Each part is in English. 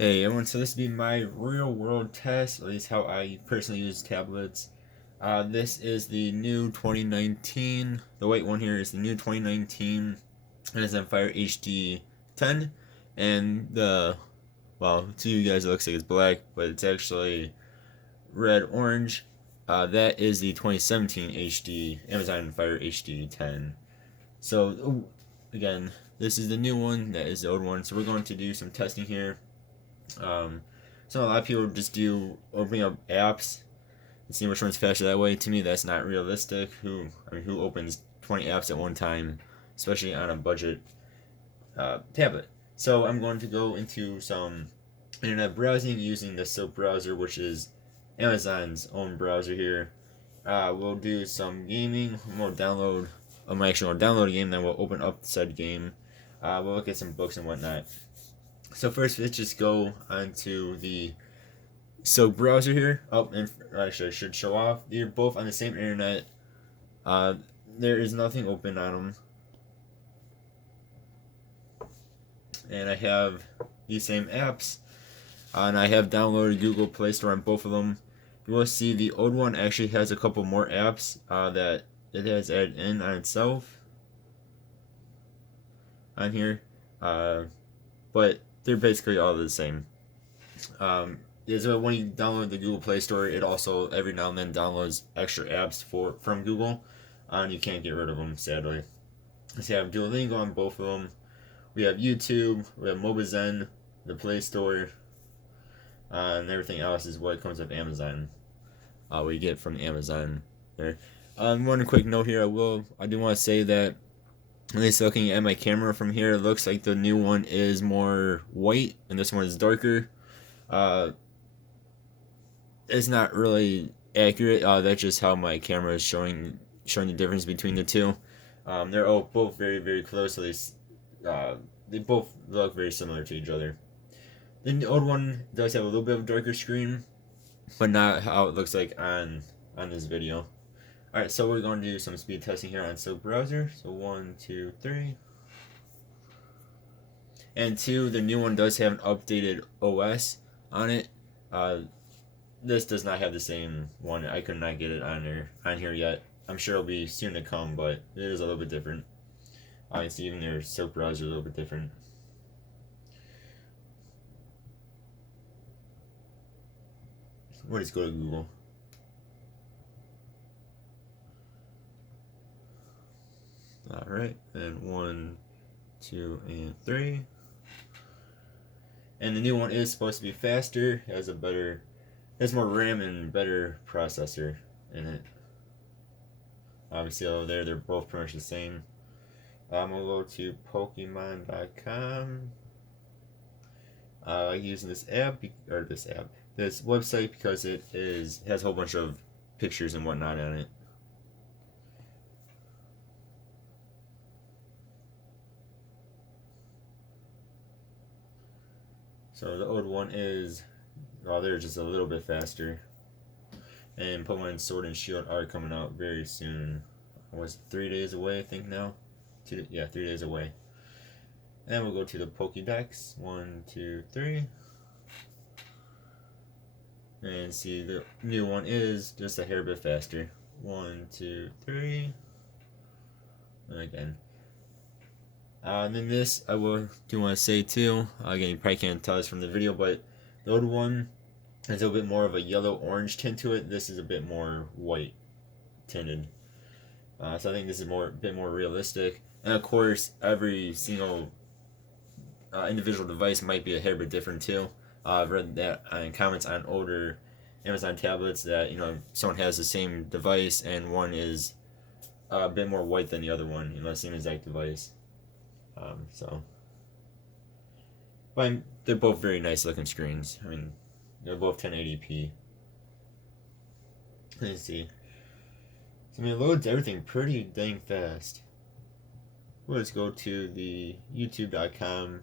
Hey everyone, so this will be my real world test, at least how I personally use tablets. This is the new 2019, the white one here is the new 2019 Amazon Fire HD10, and well, to you guys it looks like it's black, but it's actually red-orange. That is the 2017 HD, Amazon Fire HD10. So, again, this is the new one, that is the old one, so we're going to do some testing here. Um, so a lot of people just do opening up apps and seeing which one's faster that way. To me, that's not realistic. Who opens 20 apps at one time, especially on a budget tablet? So I'm going to go into some internet browsing using the Silk browser, which is Amazon's own browser here. We'll do some gaming. We'll download. I'm actually going to download a game, then we'll open up said game. We'll look at some books and whatnot. So first, let's just go onto the browser here. Oh, and actually, I should show off. They're both on the same internet. Uh, there is nothing open on them, and I have these same apps. And I have downloaded Google Play Store on both of them. You will see the old one actually has a couple more apps that it has added in on itself on here, but they're basically all the same. So when you download the Google Play Store, it also every now and then downloads extra apps from Google, and you can't get rid of them, sadly. So you have Duolingo on both of them. We have YouTube, we have MobiZen, the Play Store, and everything else is what comes with Amazon. We get from Amazon there. One quick note here, I do want to say that at least looking at my camera from here, it looks like the new one is more white and this one is darker. Uh, it's not really accurate. That's just how my camera is showing the difference between the two. They're all both very very close, so they both look very similar to each other. The old one does have a little bit of a darker screen, but not how it looks like on this video. All right, so we're going to do some speed testing here on Silk browser. So 1, 2, 3. And 2, the new one does have an updated OS on it. This does not have the same one. I could not get it on here yet. I'm sure it'll be soon to come, but it is a little bit different. Obviously, even their Silk browser is a little bit different. We'll just go to Google. Alright, and 1, 2, and 3. And the new one is supposed to be faster, has more RAM and better processor in it. Obviously, over there, they're both pretty much the same. We'll go to Pokemon.com. Using this website because it has a whole bunch of pictures and whatnot on it. So the old one is, they're just a little bit faster. And Pokemon Sword and Shield are coming out very soon. Was 3 days away, I think now. 3 days away. And we'll go to the Pokédex. 1, 2, 3. And see, the new one is just a hair bit faster. 1, 2, 3. And again. And then this, I do want to say too. Again, you probably can't tell this from the video, but the old one has a little bit more of a yellow-orange tint to it. This is a bit more white tinted. So I think this is a bit more realistic. And of course, every single individual device might be a hair bit different too. I've read that in comments on older Amazon tablets that someone has the same device and one is a bit more white than the other one, same exact device. But they're both very nice looking screens. I mean, they're both 1080p. Let's see. So, it loads everything pretty dang fast. Let's go to the youtube.com.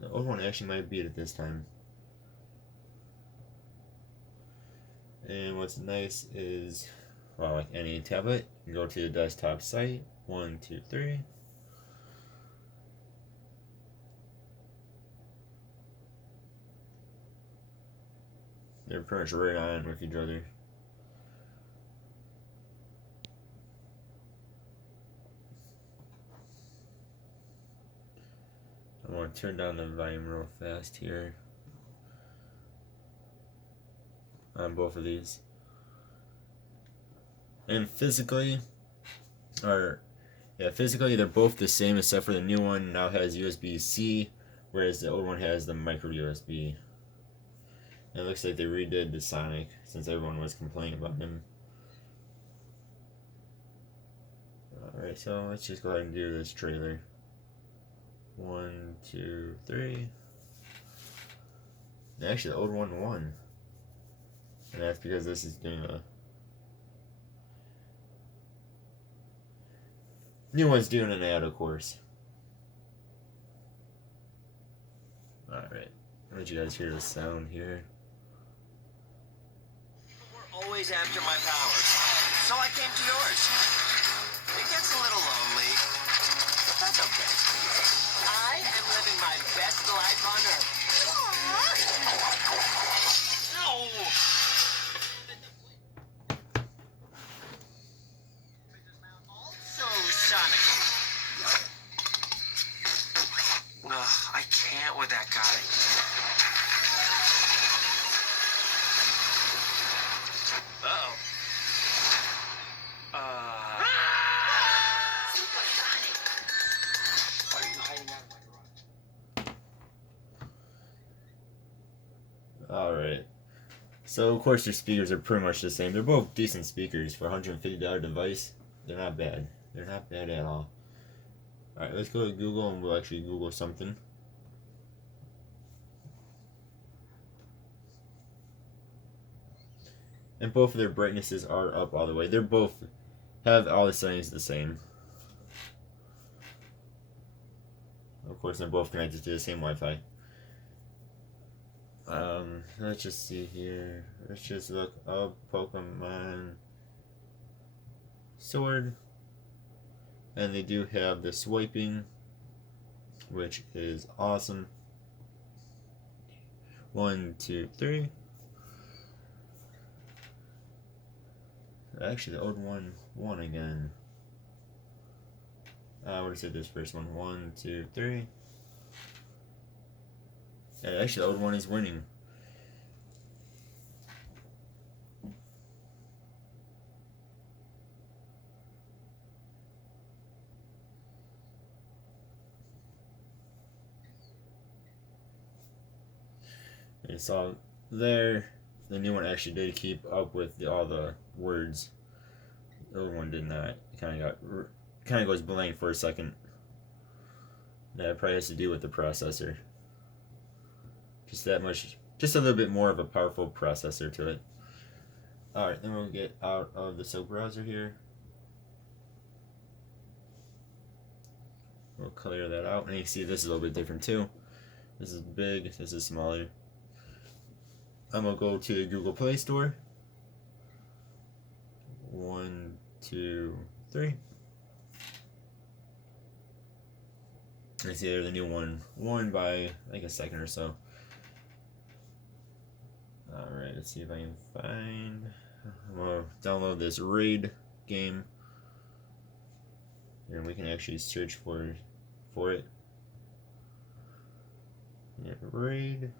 The old one actually might beat it this time. And what's nice is well, like any tablet, you go to the desktop site. 1, 2, 3. They're pretty much right on with each other. I want to turn down the volume real fast here on both of these. And physically, physically they're both the same except for the new one now has USB-C, whereas the old one has the micro USB. And it looks like they redid the Sonic since everyone was complaining about him. Alright, so let's just go ahead and do this trailer. 1, 2, 3. Actually, the old one won. And that's because this is doing a... New one's doing an ad, of course. Alright, I'll let you guys hear the sound here. We're always after my powers, so I came to yours. It gets a little lonely, but that's okay. I am living my best life on Earth. No! Also, Sonic. Ugh, I can't with that guy. Uh-oh. Super Sonic! Why are you hiding out of my garage? Alright. So, of course, their speakers are pretty much the same. They're both decent speakers for a $150 device. They're not bad. They're not bad at all. Alright, let's go to Google and we'll actually Google something. And both of their brightnesses are up all the way. They're both have all the settings the same. Of course, they're both connected to the same Wi-Fi. Let's just see here. Let's just look up Pokemon Sword. And they do have the swiping, which is awesome. 1, 2, 3. Actually, the old one won again. What is it? This first one. 1, 2, 3. Yeah, actually, the old one is winning. You saw there, the new one actually did keep up with all the words. The old one did not. It kind of goes blank for a second. That probably has to do with the processor. Just that much, just a little bit more of a powerful processor to it. Alright, then we'll get out of the Silk browser here. We'll clear that out, and you can see this is a little bit different too. This is big, this is smaller. I'm gonna go to the Google Play Store. 1, 2, 3. I see there the new one won by like a second or so. Alright, let's see if I can find. I'm gonna download this Raid game. And we can actually search for it. Yeah, Raid.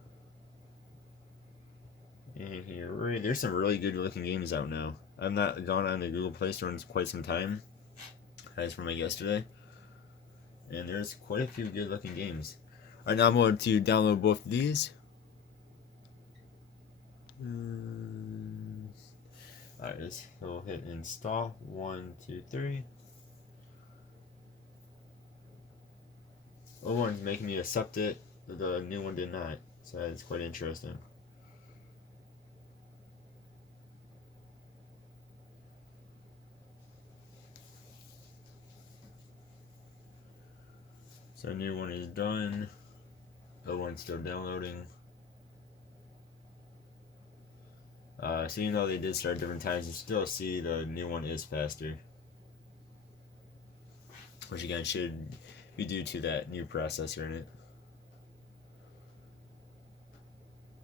And here, Raid. There's some really good looking games out now. I've not gone on the Google Play Store in quite some time. As from like yesterday. And there's quite a few good looking games. Alright, now I'm going to download both of these. Alright, we'll hit install. 1, 2, 3. Old one's making me accept it, the new one did not. So that's quite interesting. So new one is done. Old one's still downloading. So even though they did start different times, you still see the new one is faster. Which again should be due to that new processor in it.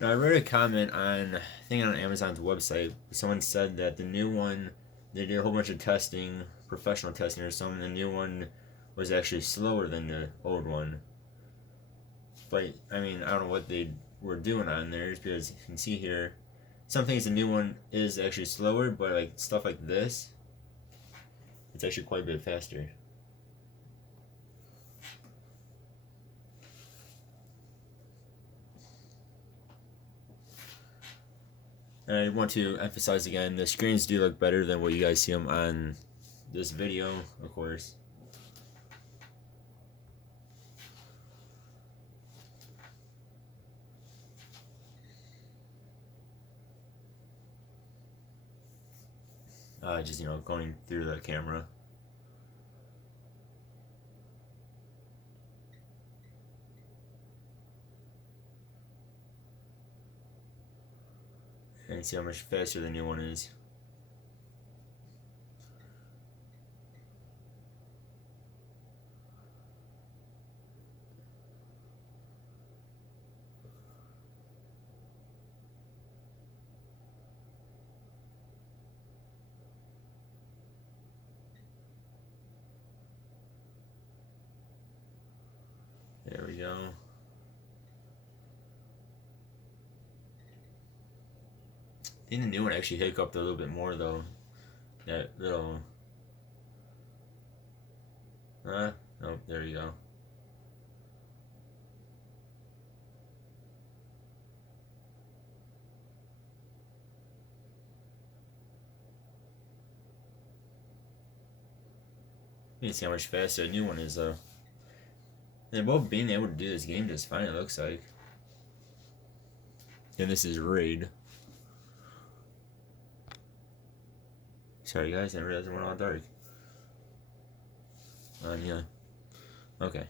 Now I read a comment on, I think on Amazon's website, someone said that the new one, they did a whole bunch of testing, professional testing or something, the new one was actually slower than the old one. But, I mean, I don't know what they were doing on there, because you can see here, some things the new one is actually slower, but like stuff like this, it's actually quite a bit faster. And I want to emphasize again, the screens do look better than what you guys see them on this video, of course. Just, going through the camera. And see how much faster the new one is. There we go. I think the new one actually hiccuped a little bit more though. That little. Oh, there you go. You can see how much faster the new one is though. They're both being able to do this game just fine, it looks like. And this is Raid. Sorry guys, I realized it went all dark. Yeah. Okay.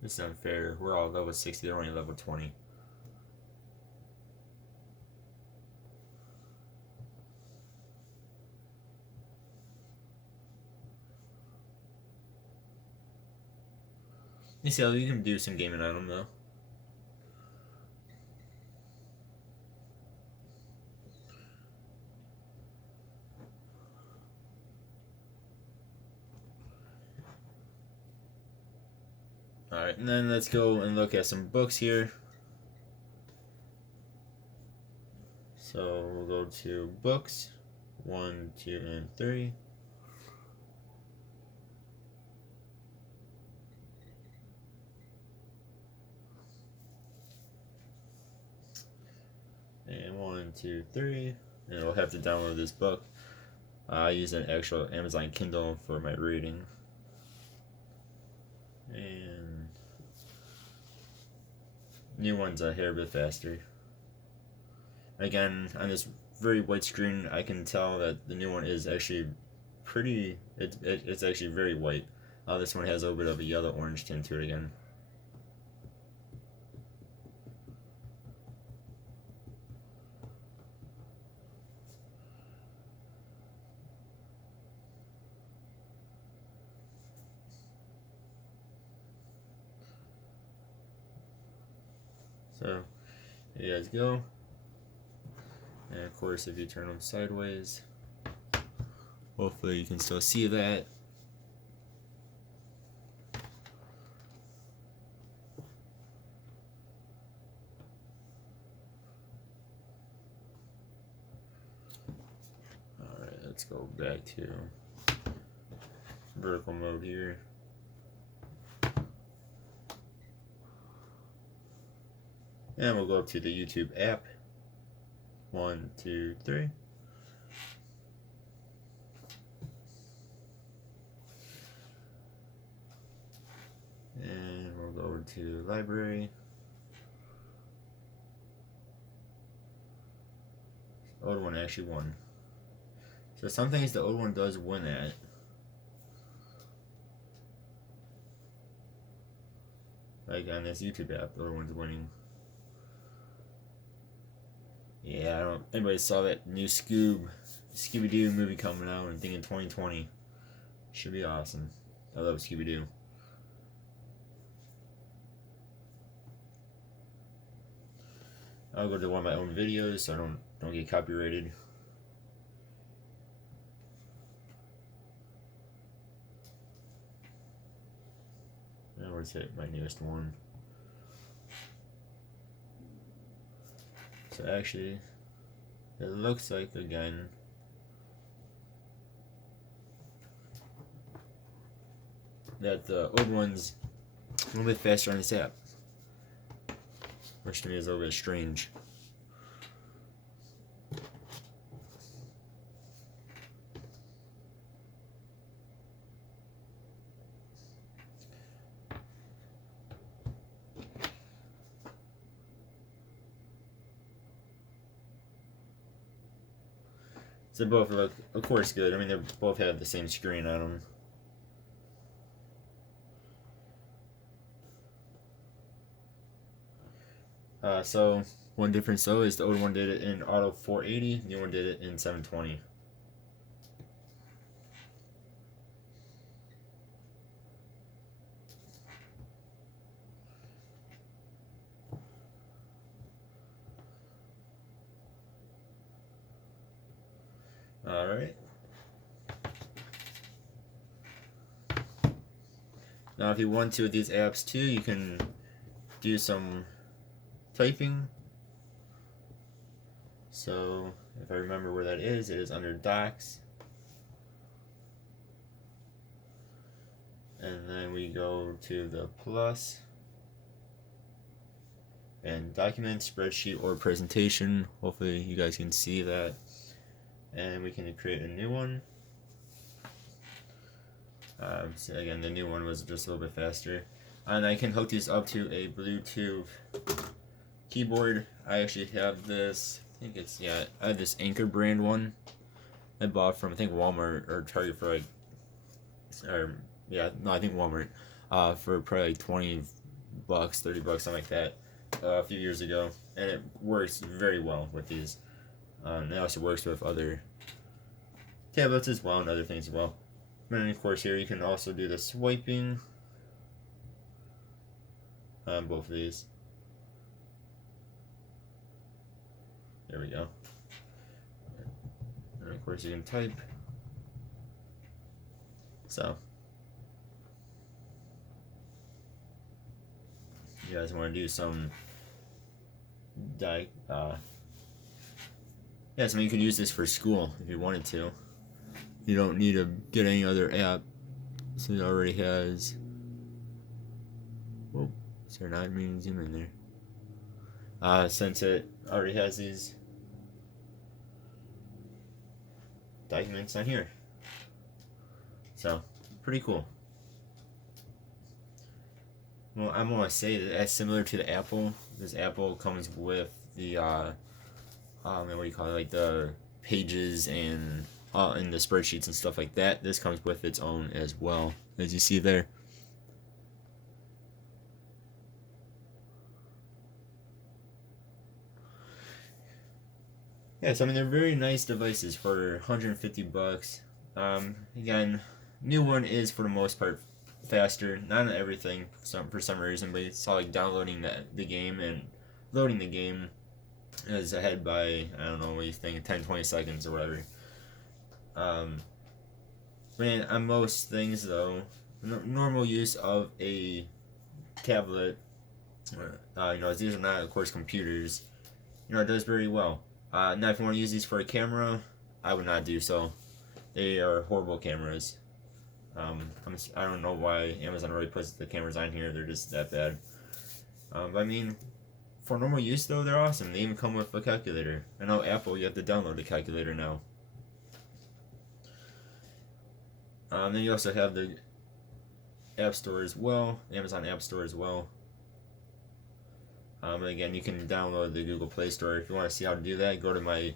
This is unfair. We're all level 60, they're only level 20. You see, you can do some gaming on them though. Alright, and then let's go and look at some books here. So we'll go to books 1, 2, and 3. And 1, 2, 3. And I'll have to download this book. I use an actual Amazon Kindle for my reading. And new one's a hair bit faster. Again, on this very white screen, I can tell that the new one is actually pretty. It's actually very white. This one has a little bit of a yellow orange tint to it again. So, here you guys go. And of course, if you turn them sideways, hopefully you can still see that. Alright, let's go back to vertical mode here. And we'll go up to the YouTube app. 1, 2, 3. And we'll go over to library. old one actually won. So some things the old one does win at. Like on this YouTube app, the old one's winning. Yeah, I don't. Anybody saw that new Scooby-Doo movie coming out? I think in 2020. Should be awesome. I love Scooby-Doo. I'll go to one of my own videos so I don't get copyrighted. Now where's it? My newest one. So actually, it looks like again. That the old one's a little bit faster on this app, which to me is a little bit strange. So both look, of course, good. I mean, they both have the same screen on them. So one difference though is the old one did it in auto 480, the new one did it in 720. Alright. Now if you want to with these apps too, you can do some typing. So if I remember where that is, it is under Docs. And then we go to the plus and document, spreadsheet, or presentation. Hopefully you guys can see that. And we can create a new one. So again, the new one was just a little bit faster. And I can hook these up to a Bluetooth keyboard. I actually have this, I think it's, yeah, I have this Anchor brand one I bought from, I think, Walmart or Target for like, or, yeah, no, I think Walmart, for probably like 20 bucks, 30 bucks, something like that, a few years ago. And it works very well with these. It also works with other tablets as well and other things as well. And then of course here you can also do the swiping on both of these. There we go. And of course you can type. So you guys want to do some yeah, so you can use this for school if you wanted to. You don't need to get any other app since it already has. Whoa, is there not meaning to zoom in there? Since it already has these documents on here. So, pretty cool. Well, I'm gonna say that that's similar to the Apple. This Apple comes with the what do you call it? Like the pages and the spreadsheets and stuff like that. This comes with its own as well, as you see there. Yes, I mean they're very nice devices for 150 bucks. Again, new one is for the most part faster, not on everything for some reason, but it's all like downloading the game and loading the game is ahead by, I don't know, what you think, 10-20 seconds or whatever. But on most things though, normal use of a tablet, these are not of course computers, it does very well. Now if you want to use these for a camera, I would not do so. They are horrible cameras. I don't know why Amazon really puts the cameras on here, they're just that bad. But I mean, for normal use though, they're awesome. They even come with a calculator. I know Apple, you have to download the calculator now. Then you also have the App Store as well, Amazon App Store as well. And again, you can download the Google Play Store. If you want to see how to do that, go to my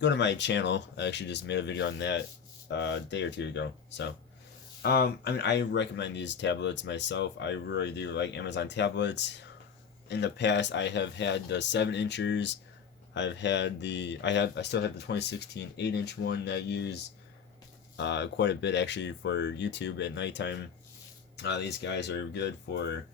go to my channel. I actually just made a video on that a day or two ago. So, I mean, I recommend these tablets myself. I really do like Amazon tablets. In the past, I have had the 7-inchers. I still have the 2016 8-inch one that I use quite a bit actually for YouTube at nighttime. These guys are good for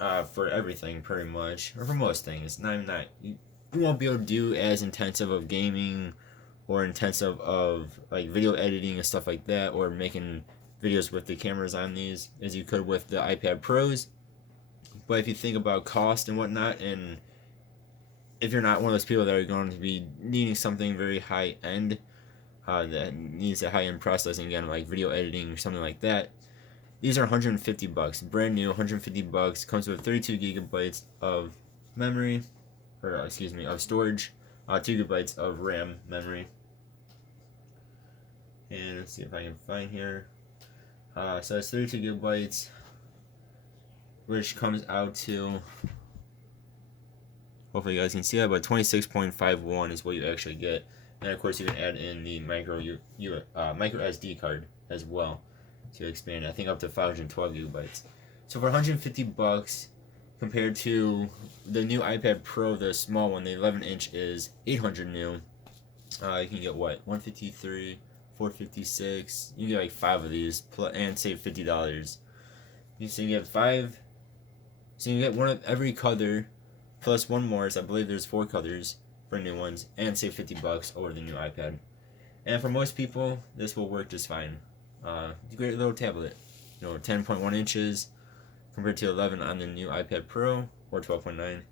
everything pretty much, or for most things. Not you won't be able to do as intensive of gaming or intensive of like video editing and stuff like that, or making videos with the cameras on these as you could with the iPad Pros. But if you think about cost and whatnot, and if you're not one of those people that are going to be needing something very high end, that needs a high end processing, again, like video editing or something like that, these are $150, brand new, $150. Comes with 32 gigabytes of memory, or excuse me, of storage, 2 gigabytes of RAM memory. And let's see if I can find here. So it's 32 gigabytes, which comes out to, hopefully you guys can see that, but 26.51 is what you actually get. And of course you can add in the micro SD card as well to expand, I think, up to 512 gigabytes. So for $150 compared to the new iPad Pro, the small one, the 11-inch is $800 new. You can get what, 153, 456. You can get like 5 of these and save $50. You can get 5. So you can get one of every color plus one more. So I believe there's 4 colors for new ones, and save $50 over the new iPad. And for most people, this will work just fine. It's a great little tablet. 10.1 inches compared to 11 on the new iPad Pro, or 12.9.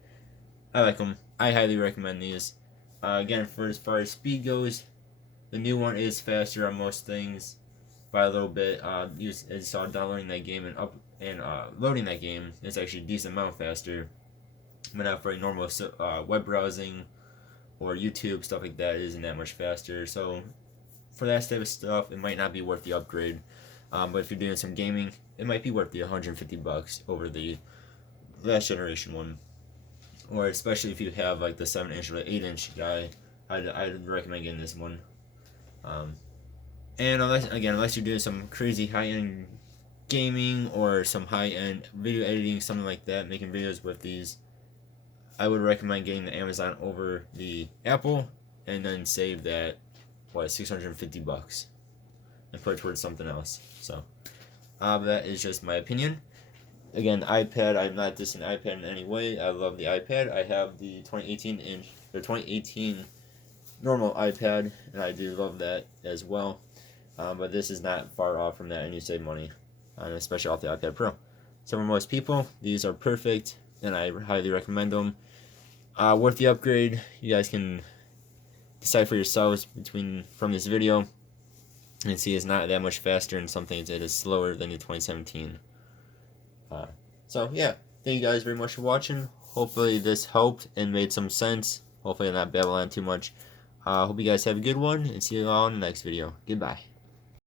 I like them. I highly recommend these. Again, for as far as speed goes, the new one is faster on most things by a little bit. As you saw, downloading that game and loading that game is actually a decent amount faster. But not for a normal web browsing or YouTube, stuff like that, it isn't that much faster. So for that type of stuff, it might not be worth the upgrade. But if you're doing some gaming, it might be worth the $150 over the last generation one. Or especially if you have like the 7-inch or the 8-inch guy, I'd recommend getting this one. And unless you're doing some crazy high-end gaming or some high-end video editing, something like that, making videos with these, I would recommend getting the Amazon over the Apple, and then save that, $650 and put it towards something else. So that is just my opinion. Again, iPad, I'm not dissing iPad in any way. I love the iPad. I have the 2018 normal iPad, and I do love that as well. But this is not far off from that, and you save money, especially off the iPad Pro. So for most people, these are perfect, and I highly recommend them. Worth the upgrade. You guys can decide for yourselves from this video, and see it's not that much faster, and some things it is slower than the 2017. So yeah, thank you guys very much for watching. Hopefully this helped and made some sense. Hopefully I'm not babbling on too much. Hope you guys have a good one, and see you all in the next video. Goodbye.